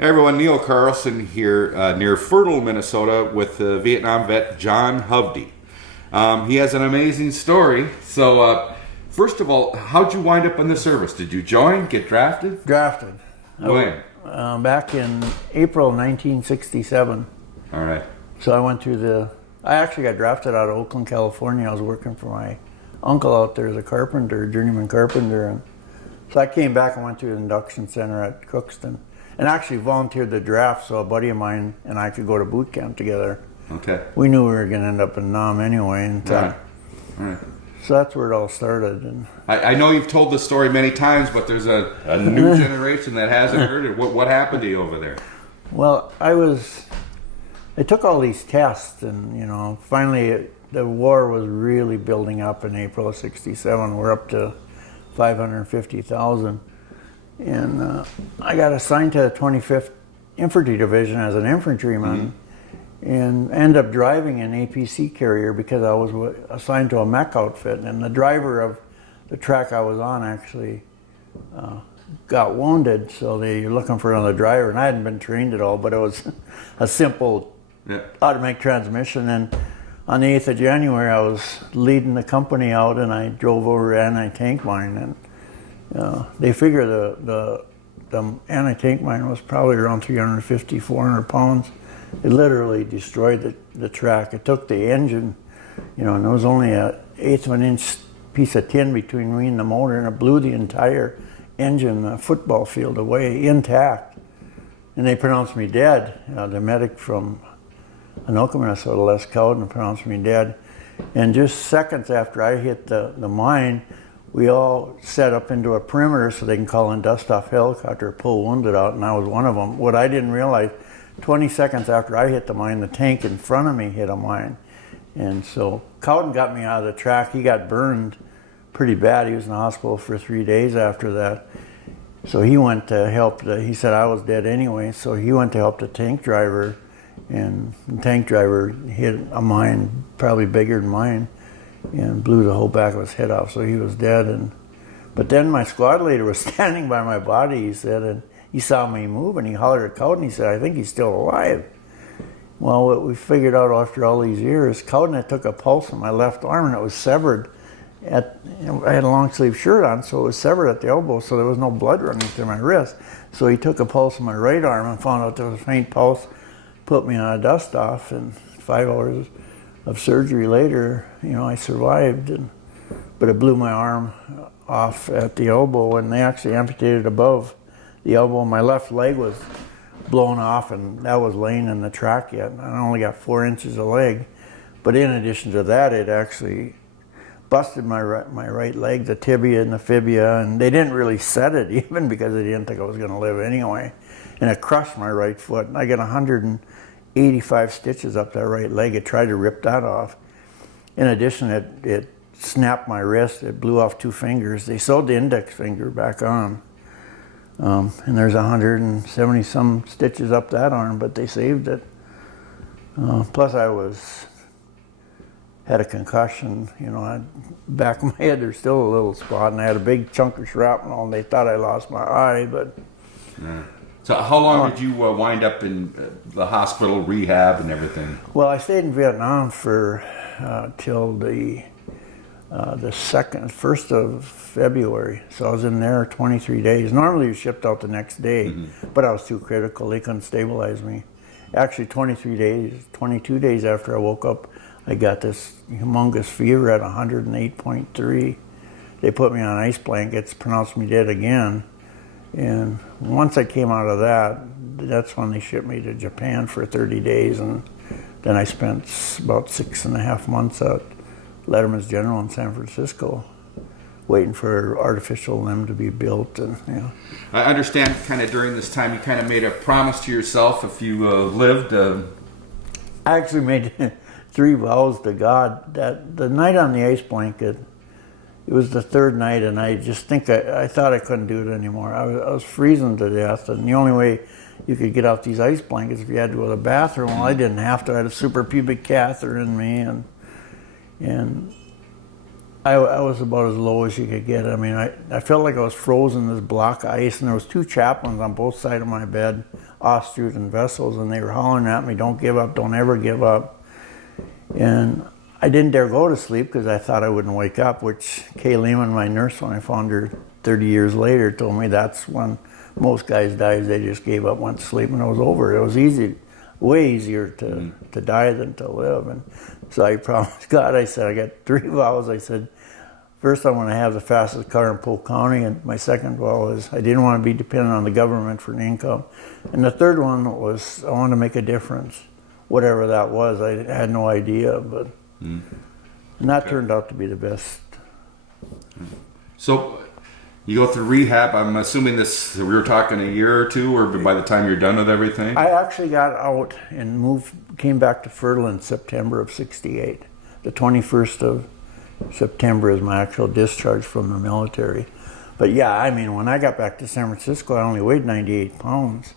Hey everyone, Neil Carlson here near Fertile, Minnesota with Vietnam vet Jon Hovde. He has an amazing story. So first of all, how'd you wind up in the service? Did you join, get drafted? Drafted. When? Back in April 1967. All right. So I went through I actually got drafted out of Oakland, California. I was working for my uncle out there as a carpenter, journeyman carpenter. And so I came back and went to the induction center at Crookston. And actually volunteered the draft so a buddy of mine and I could go to boot camp together. Okay. We knew we were going to end up in Nam anyway. And, All right. So that's where it all started. And I know you've told this story many times, but there's a new generation that hasn't heard it. What happened to you over there? Well, I took all these tests and, finally the war was really building up in April of 67. We're up to 550,000. And I got assigned to the 25th Infantry Division as an infantryman and ended up driving an APC carrier because I was assigned to a mech outfit. And the driver of the track I was on actually got wounded, so they're looking for another driver. And I hadn't been trained at all, but it was a simple automatic transmission. And on the 8th of January, I was leading the company out and I drove over an anti-tank mine. And they figure the anti-tank mine was probably around 350, 400 pounds. It literally destroyed the track. It took the engine, and there was only an eighth of an inch piece of tin between me and the motor, and it blew the entire engine, the football field away, intact. And they pronounced me dead. The medic from Anoka, Minnesota, Les Cowden, pronounced me dead. And just seconds after I hit the mine, we all set up into a perimeter so they can call in dust-off helicopter, pull wounded out, and I was one of them. What I didn't realize, 20 seconds after I hit the mine, the tank in front of me hit a mine. And so Cowden got me out of the track. He got burned pretty bad. He was in the hospital for 3 days after that. So he went to help, he said I was dead anyway, so he went to help the tank driver, and the tank driver hit a mine, probably bigger than mine, and blew the whole back of his head off, so he was dead. But then my squad leader was standing by my body, he said, and he saw me move, and he hollered at Cowden. He said, "I think he's still alive." Well, what we figured out after all these years, Cowden had took a pulse in my left arm, and it was severed. I had a long sleeve shirt on, so it was severed at the elbow, so there was no blood running through my wrist. So he took a pulse in my right arm and found out there was a faint pulse, put me on a dust off, and 5 hours of surgery later, I survived, but it blew my arm off at the elbow, and they actually amputated above the elbow. My left leg was blown off, and that was laying in the track yet. I only got 4 inches of leg, but in addition to that, it actually busted my right leg, the tibia and the fibia, and they didn't really set it even because they didn't think I was going to live anyway, and it crushed my right foot. And I got 185 stitches up that right leg. It tried to rip that off. In addition, it snapped my wrist. It blew off 2 fingers. They sewed the index finger back on. And there's 170 some stitches up that arm, but they saved it. Plus I had a concussion, back of my head there's still a little spot, and I had a big chunk of shrapnel, and they thought I lost my eye, but... Yeah. So how long did you wind up in the hospital, rehab, and everything? Well, I stayed in Vietnam for till the 1st of February. So I was in there 23 days. Normally you're shipped out the next day, but I was too critical. They couldn't stabilize me. Actually 22 days after I woke up, I got this humongous fever at 108.3. They put me on ice blankets, pronounced me dead again. And once I came out of that, that's when they shipped me to Japan for 30 days. And then I spent about 6.5 months at Letterman's General in San Francisco, waiting for artificial limb to be built. And I understand kind of during this time you kind of made a promise to yourself if you lived. I actually made 3 vows to God. That the night on the ice blanket, it was the 3rd night, and I just think I thought I couldn't do it anymore. I was freezing to death, and the only way you could get out these ice blankets if you had to go to the bathroom. Well, I didn't have to. I had a suprapubic catheter in me, and I was about as low as you could get. I mean, I felt like I was frozen in this block of ice, and there was two chaplains on both sides of my bed, Austrians and Vessels, and they were hollering at me, "Don't give up, don't ever give up." And I didn't dare go to sleep because I thought I wouldn't wake up, which Kay Lehman, my nurse, when I found her 30 years later, told me that's when most guys die. They just gave up, went to sleep, and it was over. It was easy, way easier to die than to live. And so I promised God, I said, I got 3 vows. I said, first I want to have the fastest car in Polk County, and my second vow is I didn't want to be dependent on the government for an income. And the third one was I wanted to make a difference, whatever that was. I had no idea, but and that turned out to be the best. So you go through rehab. I'm assuming we were talking a year or two, or by the time you're done with everything? I actually got out and came back to Fertile in September of '68. The 21st of September is my actual discharge from the military. But yeah, I mean, when I got back to San Francisco, I only weighed 98 pounds.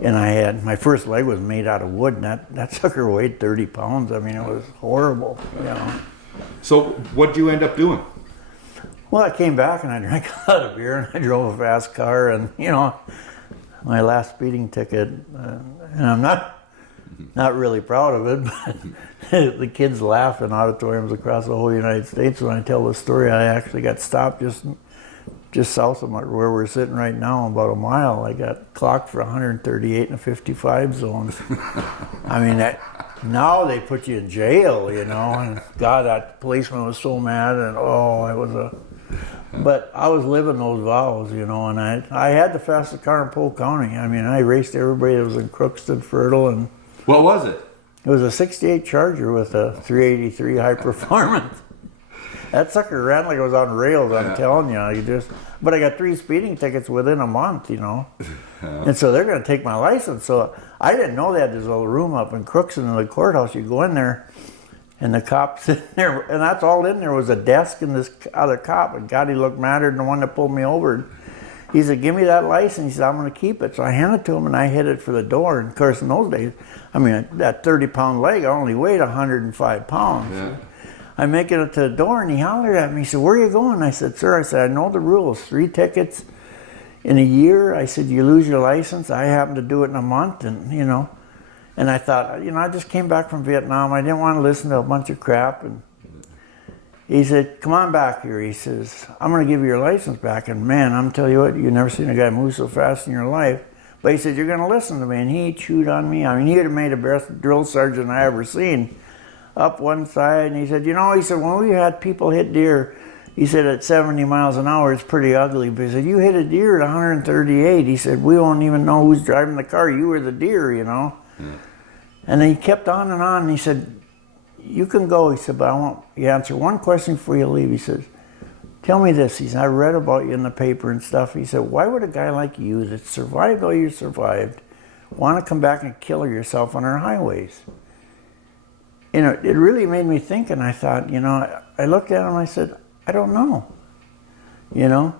And my first leg was made out of wood, and that sucker weighed 30 pounds. I mean, it was horrible, you know. So what did you end up doing? Well, I came back and I drank a lot of beer and I drove a fast car, and, you know, my last speeding ticket, and I'm not really proud of it, but the kids laugh in auditoriums across the whole United States when I tell the story. I actually got stopped just south of where we're sitting right now, about a mile. I got clocked for 138 in a 55 zone. I mean, now they put you in jail, you know, and God, that policeman was so mad, and but I was living those vows, you know, and I had the fastest car in Polk County. I mean, I raced everybody that was in Crookston, Fertile, and... What was it? It was a '68 Charger with a 383 high performance. That sucker ran like it was on rails, I'm telling you. But I got 3 speeding tickets within a month, you know. And so they're going to take my license. So I didn't know they had this little room up in Crookston in the courthouse. You go in there, and the cop sitting there, and that's all in there was a desk and this other cop. And God, he looked madder than the one that pulled me over. He said, "Give me that license." He said, "I'm going to keep it." So I handed it to him, and I hit it for the door. And of course, in those days, I mean, that 30-pound leg, I only weighed 105 pounds. Yeah. I'm making it to the door, and he hollered at me. He said, "Where are you going?" I said, "Sir," I said, "I know the rules. 3 tickets in a year." I said, "You lose your license." I happened to do it in a month, and, you know. And I thought, you know, I just came back from Vietnam. I didn't want to listen to a bunch of crap. And he said, "Come on back here." He says, "I'm going to give you your license back." And man, I'm telling you what, you've never seen a guy move so fast in your life. But he said, "You're going to listen to me." And he chewed on me. I mean, he would have made the best drill sergeant I ever seen. Up one side, and he said, "You know," he said, "when we had people hit deer," he said, "at 70 miles an hour, it's pretty ugly." But he said, "You hit a deer at 138. He said, "We won't even know who's driving the car. You were the deer, you know." And he kept on, and he said, "You can go." He said, "But I want you to answer one question before you leave." He says, "Tell me this." He said, "I read about you in the paper and stuff." He said, "Why would a guy like you that survived all you survived want to come back and kill yourself on our highways?" You know, it really made me think, and I thought, you know, I looked at him and I said, "I don't know," you know.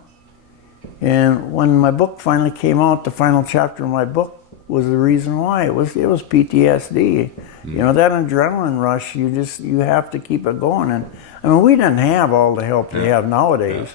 And when my book finally came out, the final chapter of my book was the reason why. It was PTSD. You know, that adrenaline rush, you have to keep it going. And I mean, we didn't have all the help we have nowadays.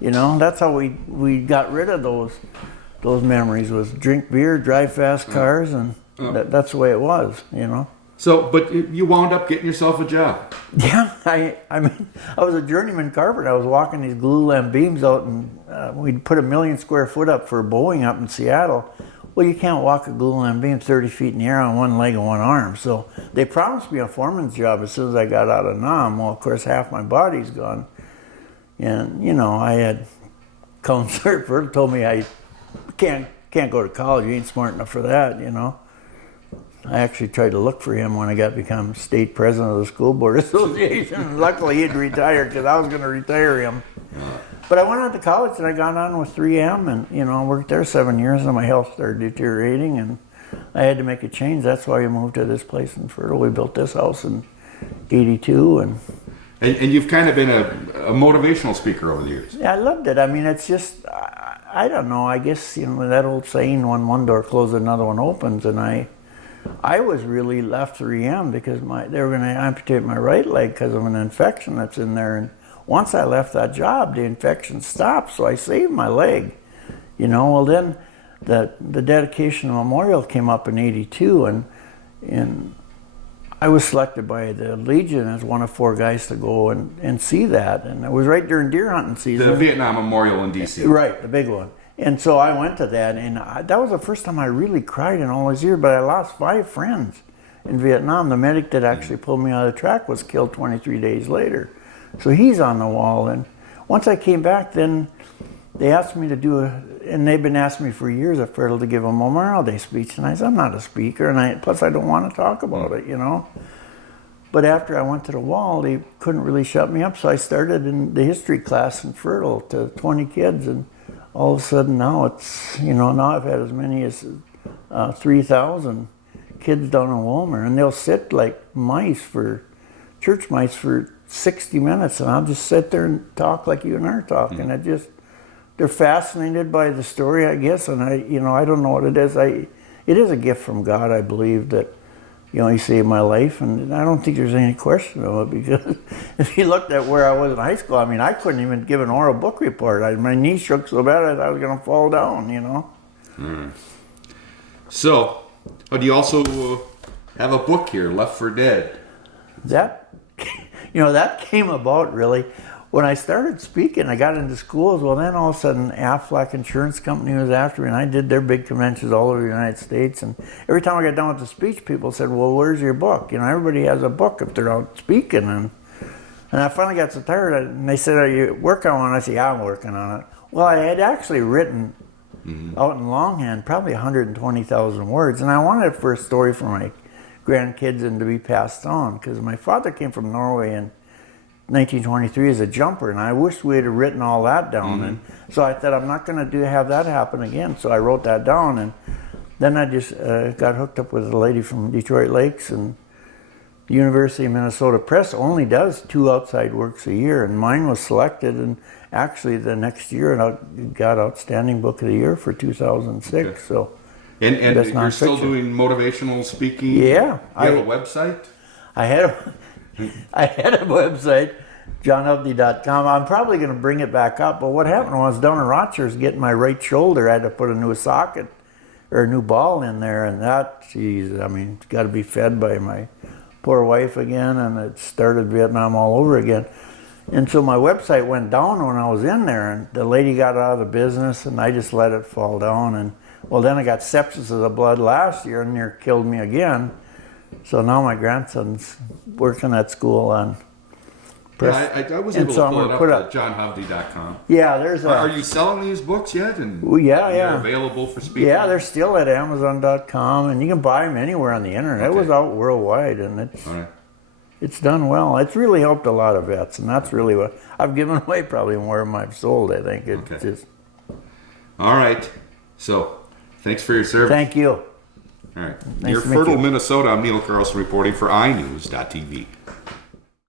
You know, that's how we got rid of those memories, was drink beer, drive fast cars, and that's the way it was, you know. So, but you wound up getting yourself a job. Yeah, I mean, I was a journeyman carpenter. I was walking these glulam beams out, and we'd put 1 million square foot up for Boeing up in Seattle. Well, you can't walk a glulam beam 30 feet in the air on one leg and one arm. So they promised me a foreman's job as soon as I got out of Nam. Well, of course, half my body's gone. And, you know, I had counselor first told me I can't go to college. You ain't smart enough for that, you know. I actually tried to look for him when I become state president of the School Board Association. Luckily, he'd retired because I was going to retire him. But I went on to college and I got on with 3M, and, you know, I worked there 7 years, and my health started deteriorating, and I had to make a change. That's why we moved to this place in Fertile. We built this house in '82, and you've kind of been a motivational speaker over the years. Yeah, I loved it. I mean, it's just, I don't know. I guess, you know, that old saying, when one door closes, another one opens, and I was really left 3M because they were going to amputate my right leg because of an infection that's in there. And once I left that job, the infection stopped, so I saved my leg. Well, then the dedication memorial came up in '82, and I was selected by the Legion as one of 4 guys to go and see that, and it was right during deer hunting season. The Vietnam Memorial in D.C. Right, the big one. And so I went to that, and that was the first time I really cried in all those years, but I lost 5 friends in Vietnam. The medic that actually pulled me out of the track was killed 23 days later. So he's on the wall, and once I came back, then they asked me to do and they've been asking me for years at Fertile to give a Memorial Day speech, and I said, I'm not a speaker, and plus I don't want to talk about it, But after I went to the wall, they couldn't really shut me up, so I started in the history class in Fertile to 20 kids, and all of a sudden now it's, now I've had as many as 3,000 kids down in Wilmer, and they'll sit like church mice for 60 minutes, and I'll just sit there and talk like you and I are talking. They're fascinated by the story, I guess, and I don't know what it is. It is a gift from God, I believe, that, He saved my life, and I don't think there's any question of it, because if you looked at where I was in high school, I couldn't even give an oral book report. My knees shook so bad I thought I was going to fall down, So, do you also have a book here, Left for Dead? That came about really when I started speaking. I got into schools. Well, then all of a sudden, Aflac Insurance Company was after me, and I did their big conventions all over the United States. And every time I got done with the speech, people said, "Well, where's your book?" Everybody has a book if they're out speaking. And I finally got so tired, and they said, "Are you working on it?" I said, "Yeah, I'm working on it." Well, I had actually written out in longhand probably 120,000 words, and I wanted it for a story for my grandkids and to be passed on, because my father came from Norway in 1923 as a jumper, and I wish we had written all that down. And so I thought, I'm not going to have that happen again. So I wrote that down, and then I just got hooked up with a lady from Detroit Lakes, and the University of Minnesota Press only does 2 outside works a year, and mine was selected, and actually the next year I got Outstanding Book of the Year for 2006. Okay. So. And you're still doing motivational speaking? Yeah. You have a website? I had a website, jonhovde.com. I'm probably going to bring it back up, but what happened when I was down in Rochester getting my right shoulder, I had to put a new socket or a new ball in there, and that, it's got to be fed by my poor wife again, and it started Vietnam all over again. And so my website went down when I was in there, and the lady got out of the business, and I just let it fall down. And well, then I got sepsis of the blood last year, and near killed me again. So now my grandson's working at school on press. Yeah, I was able to pull it up at jonhovde.com. Yeah, there's a... Are you selling these books yet? And yeah. They're available for speaking? Yeah, they're still at amazon.com, and you can buy them anywhere on the internet. Okay. It was out worldwide, and it's done well. It's really helped a lot of vets, and that's really what... I've given away probably more than I've sold, I think. It's just... All right. So, thanks for your service. Thank you. All right. Near Fertile, Minnesota, I'm Neil Carlson reporting for iNews.tv.